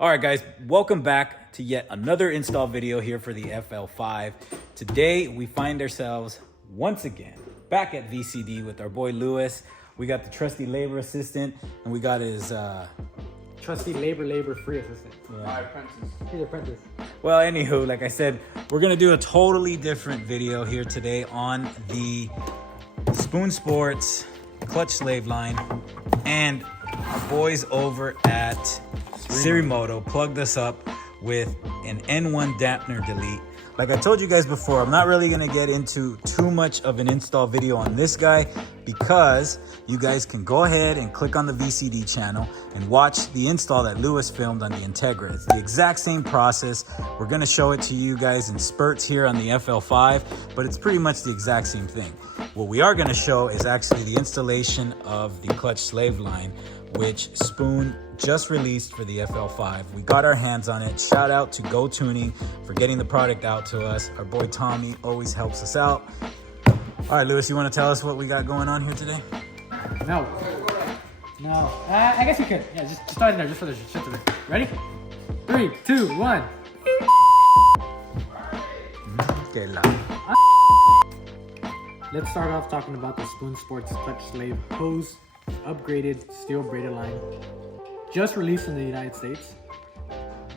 All right, guys, welcome back to yet another install video here for the FL5. Today, we find ourselves once again back at VCD with our boy Lewis. We got the trusty labor assistant, and we got his trusty labor-free assistant. Yeah. My apprentice. He's apprentice. Well, anywho, like I said, we're gonna do a totally different video here today on the Spoon Sports clutch slave line, and our boys over at SiriMoto plugged us up with an N1 dampener delete. Like I told you guys before, I'm not really gonna get into too much of an install video on this guy because you guys can go ahead and click on the VCD channel and watch the install that Lewis filmed on the Integra. It's the exact same process. We're gonna show it to you guys in spurts here on the FL5, but it's pretty much the exact same thing. What we are gonna show is actually the installation of the clutch slave line, which Spoon just released for the FL5. We got our hands on it. Shout out to Go Tuning for getting the product out to us. Our boy Tommy always helps us out. All right, Lewis, you want to tell us what we got going on here today? No. I guess you could. Yeah, just start in there, just for the shit of it. Ready? 3, 2, 1. Okay, Let's start off talking about the Spoon Sports Clutch Slave hose upgraded steel braided line. Just released in the United States.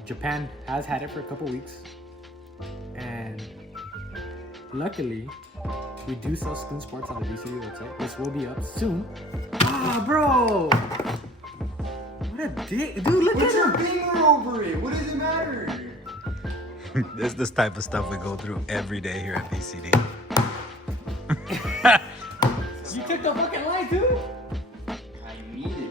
Japan has had it for a couple weeks. And luckily, we do sell Spoon Sports on the VCD website. This will be up soon. Ah, bro! What a dick. Dude, look What's at your him! finger over it? What does it matter? This is this type of stuff we go through every day here at VCD. You took the fucking line, dude! I need it.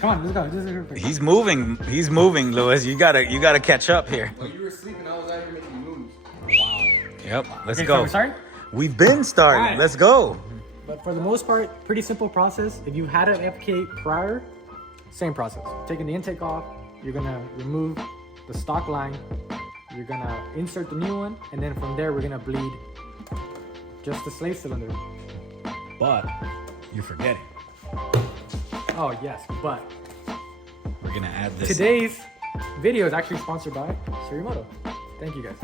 Come on, let's go. Just real quick. He's moving, Lewis. You gotta catch up here. While you were sleeping, I was out here making moves. Yep, let's Okay, go. so we start? We've been starting. All right. Let's go. But for the most part, pretty simple process. If you had an FK prior, same process. Taking the intake off, you're gonna remove the stock line, you're gonna insert the new one, and then from there we're gonna bleed just the slave cylinder. But you're forgetting. Oh yes, but We're gonna add this. today's video is actually sponsored by Siri Moto. Thank you guys.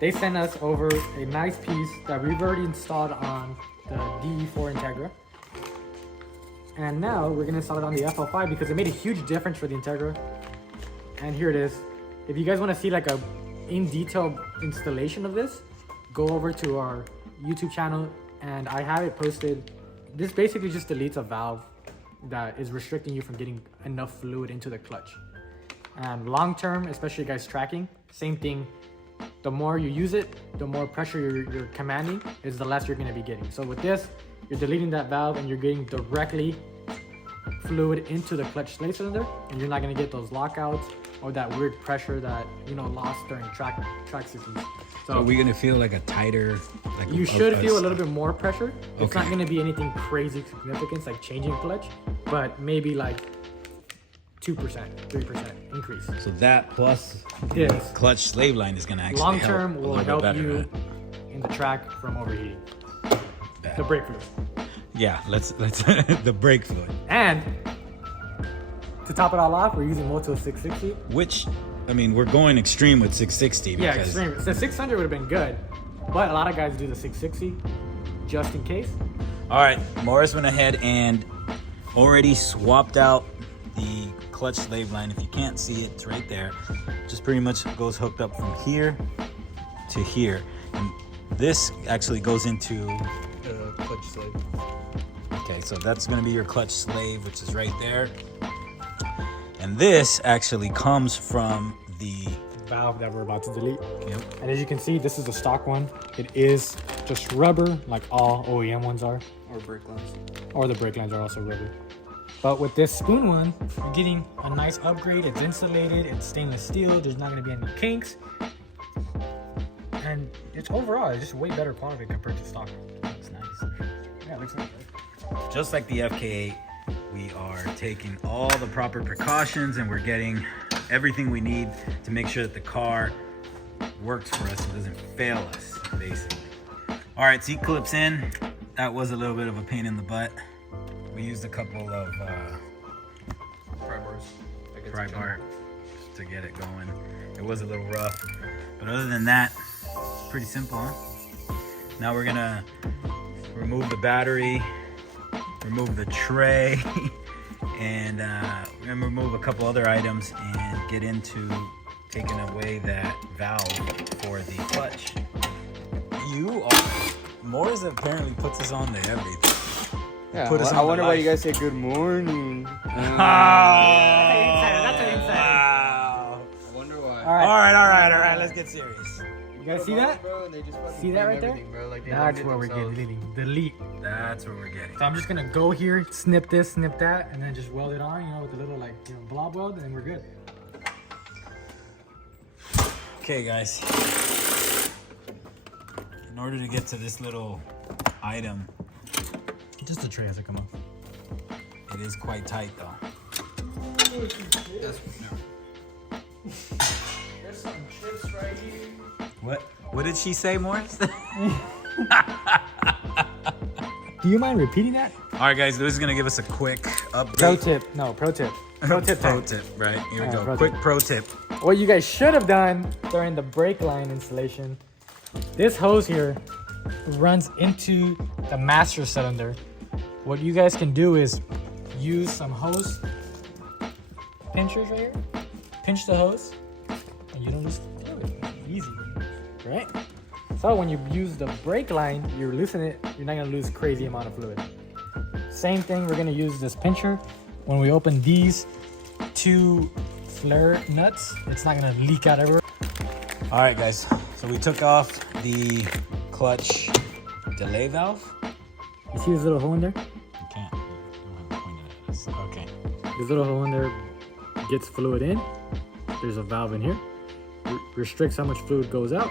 They sent us over a nice piece that we've already installed on the DE4 Integra. And now we're gonna install it on the FL5 because it made a huge difference for the Integra. And here it is. If you guys wanna see like a in detail installation of this, go over to our YouTube channel and I have it posted. This basically just deletes a valve that is restricting you from getting enough fluid into the clutch. And long term, especially guys tracking, same thing. The more you use it, the more pressure you're commanding is the less you're gonna be getting. So with this, you're deleting that valve and you're getting directly fluid into the clutch slave cylinder, and you're not gonna get those lockouts or that weird pressure that lost during track systems. So are we gonna feel like a tighter? Like You should feel a little bit more pressure. It's Okay. not gonna be anything crazy significant like changing clutch, but maybe like 2%, 3% increase. So that plus Yes. clutch slave line is gonna actually Long help term a will little help bit better, you right? in the track from overheating. Bad. The brake fluid. Yeah, let's the brake fluid. And to top it all off, we're using Moto 660. Which, I mean, we're going extreme with 660 Yeah, because extreme. The 600 would have been good, but a lot of guys do the 660 just in case. All right, Morris went ahead and already swapped out the clutch slave line. If you can't see it, it's right there. Just pretty much goes hooked up from here to here. And this actually goes into The clutch slave. okay, so that's gonna be your clutch slave, which is right there. And this actually comes from the Valve that we're about to delete. yep. And as you can see, this is the stock one. It is just rubber, like all OEM ones are. Or brake lines. Or the brake lines are also rubber. But with this Spoon one, you're getting a nice upgrade. It's insulated, it's stainless steel, there's not gonna be any kinks. And it's overall, it's just way better quality compared to stock. That's nice. Yeah, it looks like it. Just like the FK8, we are taking all the proper precautions and we're getting everything we need to make sure that the car works for us and doesn't fail us, basically. All right, seat clips in. That was a little bit of a pain in the butt. We used a couple of Pry bars. pry bar to get it going. It was a little rough, but other than that, pretty simple, huh? Now we're gonna remove the battery, remove the tray, and we're gonna remove a couple other items and get into taking away that valve for the clutch. Morris apparently puts us on to everything. Yeah, Put us I on wonder the why life. you guys say good morning. That's an insider. Wow. I wonder why. All right. All right, let's get serious. You guys see that? Bro, and they just fucking See that blame right there? everything, bro. Like they That's blamed it where we're themselves. getting delete. That's what we're getting. So I'm just gonna go here, snip this, snip that, and then just weld it on, you know, with a little like, you know, blob weld, and then we're good. Okay, guys. In order to get to this little item, Just the tray has to come off. it is quite tight though. There's some chips right here. What did she say, Morris? Do you mind repeating that? All right, guys, this is gonna give us a quick update. Pro tip. No, pro tip. Pro tip Pro time. tip, right? Here we All go. right, pro Quick tip. pro tip. What you guys should have done during the brake line installation, this hose here runs into the master cylinder. What you guys can do is use some hose pinchers right here. Pinch the hose, and you don't lose fluid. Easy, right? So when you use the brake line, you loosen it, you're not gonna lose crazy amount of fluid. Same thing, we're gonna use this pincher. When we open these two flare nuts, it's not gonna leak out everywhere. All right, guys. So we took off the clutch delay valve. You see this little hole in there? You can't. You don't have to point it at us. Okay. This little hole in there gets fluid in. There's a valve in here. Restricts how much fluid goes out,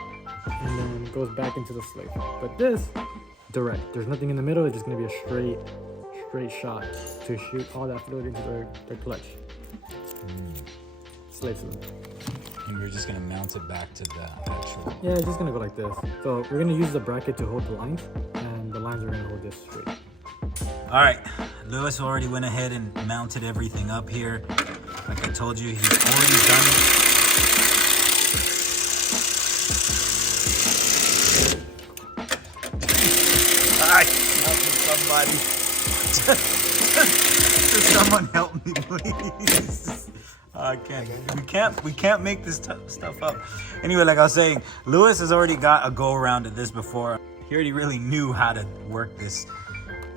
and then goes back into the slave. But this, direct. There's nothing in the middle. It's just gonna be a straight shot to shoot all that fluid into the clutch. Slave cylinder. And we're just gonna mount it back to the actual. Yeah, it's just gonna go like this. So we're gonna use the bracket to hold the lines, and the lines are gonna hold this straight. All right, Lewis already went ahead and mounted everything up here. Like I told you, he's already done it. Help me, somebody. Someone help me, please. I can't. We can't make this stuff up. Anyway, like I was saying, Lewis has already got a go around at this before. He already really knew how to work this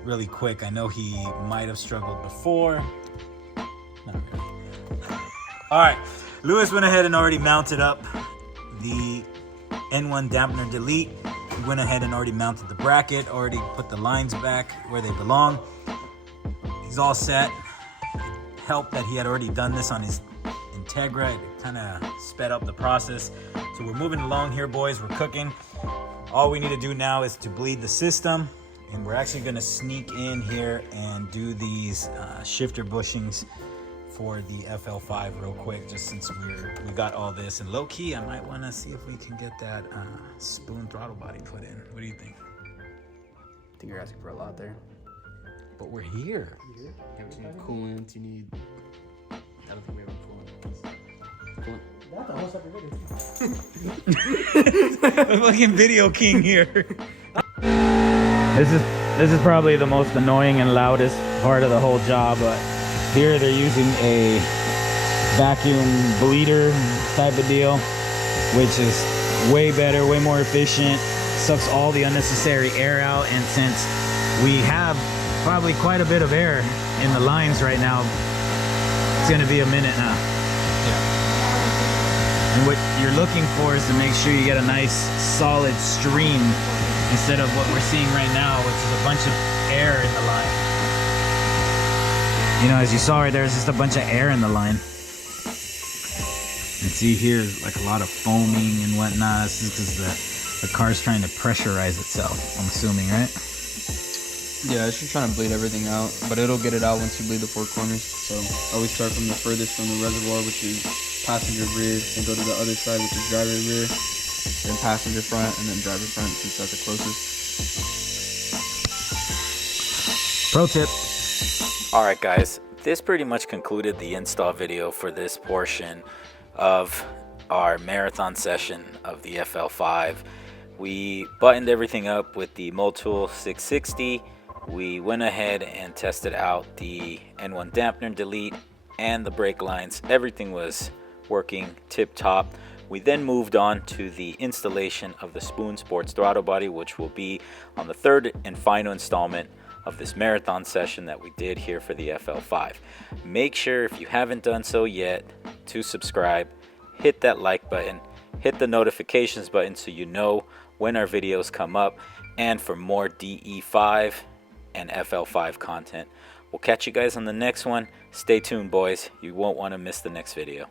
really quick. I know he might have struggled before. Not really. All right, Lewis went ahead and already mounted up the N1 dampener delete. He went ahead and already mounted the bracket, already put the lines back where they belong. He's all set. Helped that he had already done this on his Integra. It kind of sped up the process. So we're moving along here, boys. We're cooking. All we need to do now is to bleed the system. And we're actually going to sneak in here and do these shifter bushings for the FL5 real quick, just since we got all this. And low key, I might want to see if we can get that spoon throttle body put in. What do you think? I think you're asking for a lot there. But we're here. You need coolant, you need... I don't think we have coolant. That's a whole separate video. The fucking video king here. This is probably the most annoying and loudest part of the whole job, but here they're using a vacuum bleeder type of deal, which is way better, way more efficient, sucks all the unnecessary air out. And since we have probably quite a bit of air in the lines right now, it's gonna be a minute now. And what you're looking for is to make sure you get a nice solid stream instead of what we're seeing right now, which is a bunch of air in the line. You know, as you saw right there, there's just a bunch of air in the line. And see here, like a lot of foaming and whatnot. This is because the car's trying to pressurize itself, I'm assuming, right? Yeah, it's just trying to bleed everything out, but it'll get it out once you bleed the four corners. So always start from the furthest from the reservoir, which is passenger rear, and go to the other side, which is driver rear, then passenger front, and then driver front, since that's the closest. Pro tip. All right, guys, this pretty much concluded the install video for this portion. of our marathon session of the FL5. We buttoned everything up with the Motul 660. We went ahead and tested out the N1 dampener delete and the brake lines. Everything was working tip top. We then moved on to the installation of the Spoon Sports throttle body, which will be on the third and final installment of this marathon session that we did here for the FL5. Make sure, if you haven't done so yet, to subscribe, hit that like button, hit the notifications button so you know when our videos come up, and for more DE5 and FL5 content. We'll catch you guys on the next one. Stay tuned, boys. You won't want to miss the next video.